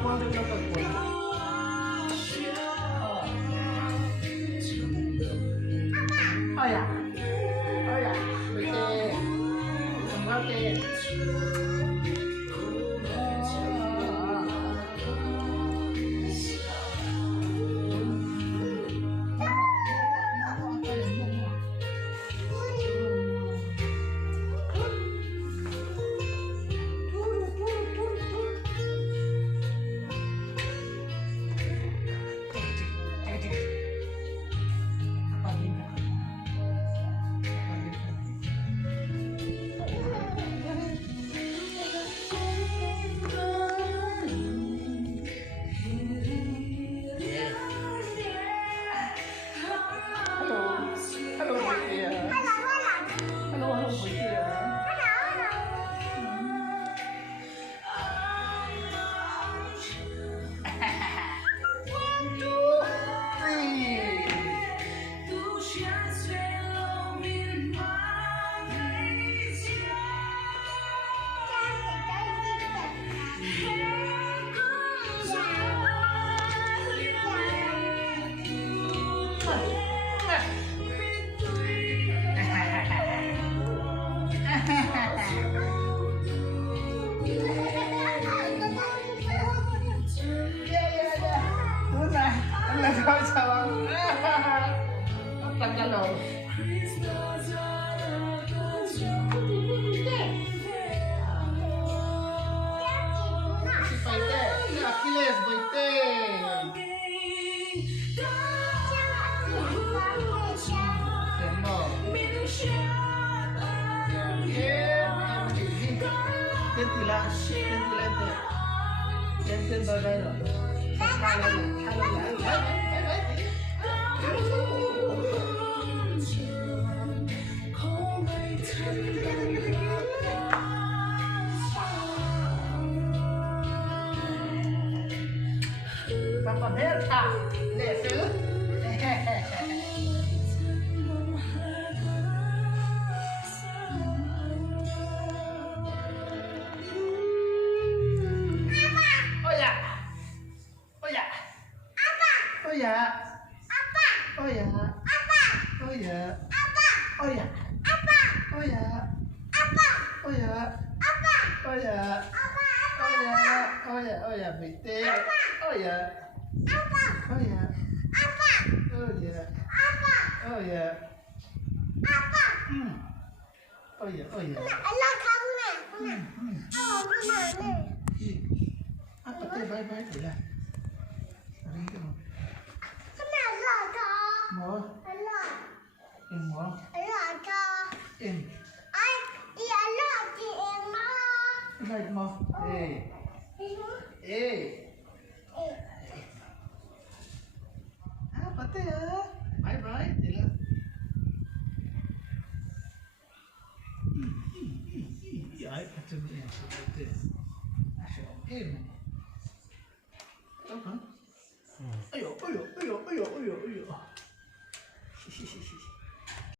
Quando eu canto coisa. Olha, olha, porque não tem. Nagawa sa mga Tagalog. Si Paite, si Achilles, Boite. Temo. Tentila, tentilente. Tenten bagay no. Papaberta, leser. Oh ya. Apa? Oh ya. Apa? Oh ya. Apa? Oh ya. Apa? Oh ya. Apa? Oh ya. Apa? Oh ya. Apa? Oh ya. Oh ya. Oh ya. Bete. Oh ya. Apa? Oh ya. Apa? Oh ya. Apa? Oh ya. Apa? Oh ya. Oh ya. Allah kamu na. Oh, mana ni? Apa tu? Bye-bye tu lah. Mo? Em mo? Em. Like mo? Eh. Eh. Ah, pati ah. Bye-bye. Tila. Ay, pati mo yan. Pati. Em.